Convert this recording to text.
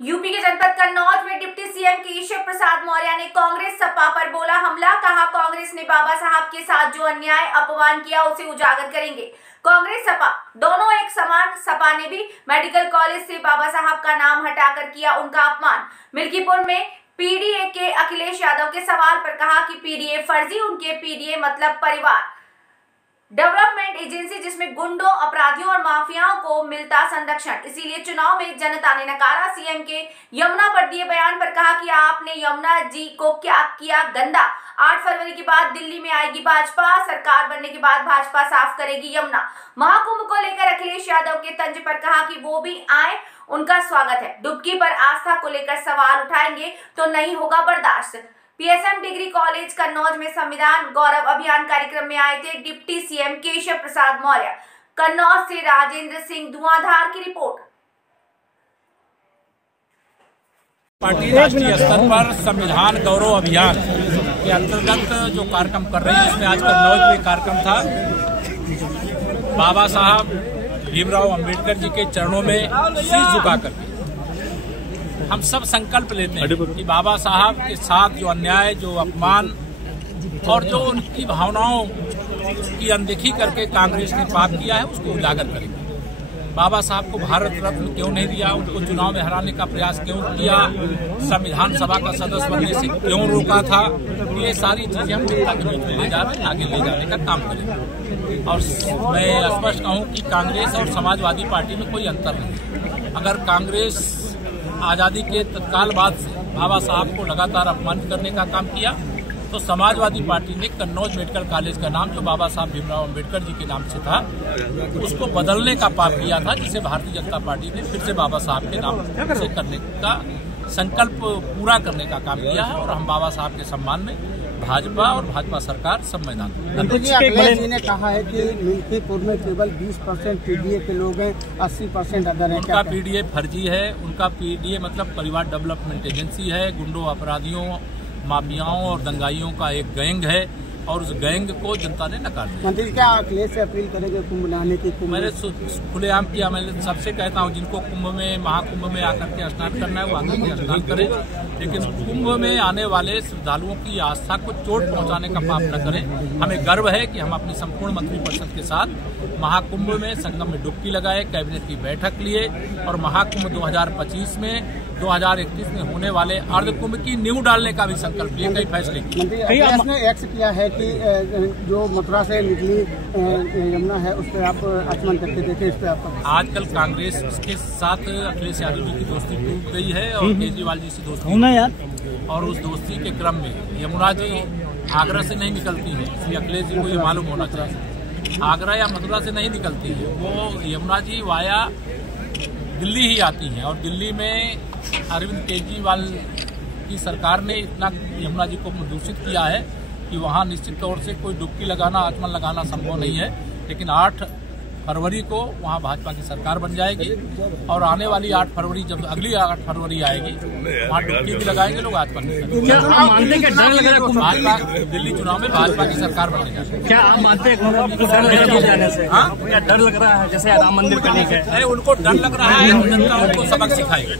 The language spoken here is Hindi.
यूपी के जनपद कन्नौज में डिप्टी सीएम केशव प्रसाद मौर्य ने कांग्रेस सपा पर बोला हमला। कहा कांग्रेस ने बाबा साहब के साथ जो अन्याय अपमान किया उसे उजागर करेंगे। कांग्रेस सपा दोनों एक समान। सपा ने भी मेडिकल कॉलेज से बाबा साहब का नाम हटाकर किया उनका अपमान। मिल्कीपुर में पीडीए के अखिलेश यादव के सवाल पर कहा कि पीडीए फर्जी, उनके पीडीए मतलब परिवार डेवलपमेंट एजेंसी जिसमें गुंडों, अपराधियों और माफियाओं को मिलता संरक्षण। इसीलिए चुनाव में जनता ने नकारा। सीएम के यमुना पर दिए बयान पर कहा कि आपने यमुना जी को क्या किया गंदा। 8 फरवरी के बाद दिल्ली में आएगी भाजपा, सरकार बनने के बाद भाजपा साफ करेगी यमुना। महाकुंभ को लेकर अखिलेश यादव के तंज पर कहा कि वो भी आए, उनका स्वागत है। डुबकी पर आस्था को लेकर सवाल उठाएंगे तो नहीं होगा बर्दाश्त। पीएसएम डिग्री कॉलेज कन्नौज में संविधान गौरव अभियान कार्यक्रम में आए थे डिप्टी सीएम केशव प्रसाद मौर्य। कन्नौज से राजेंद्र सिंह धुआंधार की रिपोर्ट। पार्टी राष्ट्रीय स्तर पर संविधान गौरव अभियान के अंतर्गत जो कार्यक्रम कर रही है, उसमें आज कन्नौज में कार्यक्रम था। बाबा साहब भीमराव अंबेडकर जी के चरणों में शीश झुकाकर हम सब संकल्प लेते हैं कि बाबा साहब के साथ जो अन्याय, जो अपमान और जो उनकी भावनाओं की अनदेखी करके कांग्रेस ने पाप किया है, उसको उजागर करेंगे। बाबा साहब को भारत रत्न क्यों नहीं दिया, उनको चुनाव में हराने का प्रयास क्यों किया, संविधान सभा का सदस्य बनने से क्यों रोका था, ये सारी चीजें हम जनता के बीच में ले जा रहे हैं, आगे ले जाने का काम करेंगे। और मैं स्पष्ट कहूं कि कांग्रेस और समाजवादी पार्टी में कोई अंतर नहीं। अगर कांग्रेस आजादी के तत्काल बाद से बाबा साहब को लगातार अपमानित करने का काम किया, तो समाजवादी पार्टी ने कन्नौज मेडिकल कॉलेज का नाम, जो बाबा साहब भीमराव अंबेडकर जी के नाम से था, उसको बदलने का पाप किया था, जिसे भारतीय जनता पार्टी ने फिर से बाबा साहब के नाम से करने का संकल्प पूरा करने का काम किया है। और हम बाबा साहब के सम्मान में भाजपा और भाजपा सरकार सब मैदान में। अखिलेश जी ने कहा है कि मिल्कीपुर में केवल 20% पीडीए के लोग हैं, 80% अदर हैं। उनका पीडीए फर्जी है। उनका पीडीए मतलब परिवार डेवलपमेंट एजेंसी है। गुंडों, अपराधियों, माफियाओं और दंगाइयों का एक गैंग है और उस गैंग को जनता ने नकार दिया। मंत्री क्या अखिलेश से अपील करेंगे कुंभ लाने की? मैंने खुलेआम किया। मैं सबसे कहता हूं, जिनको कुंभ में, महाकुंभ में आकर के स्नान करना है वो आकर के स्नान करें, लेकिन कुंभ में आने वाले श्रद्धालुओं की आस्था को चोट पहुंचाने का पाप न करें। हमें गर्व है कि हम अपनी संपूर्ण मंत्रिपरिषद के साथ महाकुंभ में संगम में डुबकी लगाए, कैबिनेट की बैठक लिए और महाकुंभ 2025 में 2031 में होने वाले अर्ध कुंभ की नींव डालने का भी संकल्प लिए। कई फैसले ने एक्स किया है कि जो मथुरा से निकली यमुना है उस पर आप आचमन करके देखें। इस पर आप आजकल कांग्रेस के साथ अखिलेश यादव जी की दोस्ती टूट गई है और केजरीवाल जी से दोस्ती और उस दोस्ती के क्रम में यमुना जी आगरा से नहीं निकलती है। इसलिए अखिलेश जी को ये मालूम होना चाहिए, आगरा या मथुरा से नहीं निकलती है, वो यमुना जी वाया दिल्ली ही आती हैं। और दिल्ली में अरविंद केजरीवाल की सरकार ने इतना यमुना जी को दूषित किया है कि वहाँ निश्चित तौर से कोई डुबकी लगाना, आचमन लगाना संभव नहीं है। लेकिन 8 फरवरी को वहाँ भाजपा की सरकार बन जाएगी और आने वाली 8 फरवरी, जब अगली 8 फरवरी आएगी, वहाँ डुबकी भी लगाएंगे लोग, आचमन भी करेंगे। भाजपा दिल्ली चुनाव में भाजपा की सरकार बनने जा रही है। क्या आप मानते हैं क्या डर लग रहा है, जैसे राम मंदिर का लेकर? उनको डर लग रहा है, जनता उनको सबक सिखाएगी।